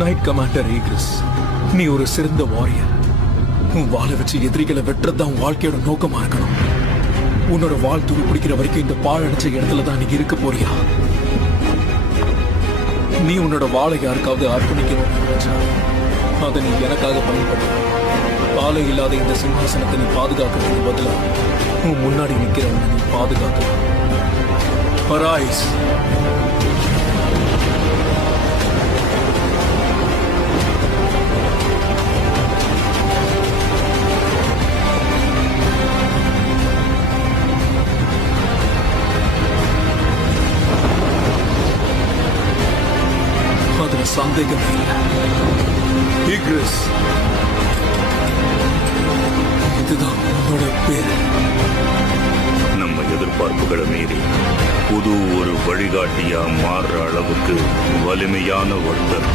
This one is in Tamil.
நைட் கமாண்டர் ஈகிரிஸ், நீ ஒரு சிறந்த வாரியர். உன் வாளை வச்சு எதிரிகளை வெட்டுறதுதான் உன் வாழ்க்கையோட நோக்கமா இருக்கணும். உன்னோட வாள் துரு பிடிக்கிற வரைக்கும் இந்த பாழடைச்ச இடத்துல தான் நீ இருக்க போறியா? நீ உன்னோட வாளை யாருக்காவது அர்ப்பணிக்கணும்னு நினைச்சா அதை நீ எனக்காக பயன்படுத்த. வாளை இல்லாத இந்த சிம்ஹாசனத்தை நீ பாதுகாக்கிறதுக்கு பதிலா உன் முன்னாடி நிக்கிறவனை நீ பாதுகாக்கலாம். Arise. அதுல சந்தேகமே இல்லை. ஈகிரிஸ், இதுதான் உன்னோட பேரு. நம்ம எதிர்பார்ப்புகளை மீறி புது ஒரு வழிகாட்டியா மாறுற அளவுக்கு வலிமையான ஒருத்தர்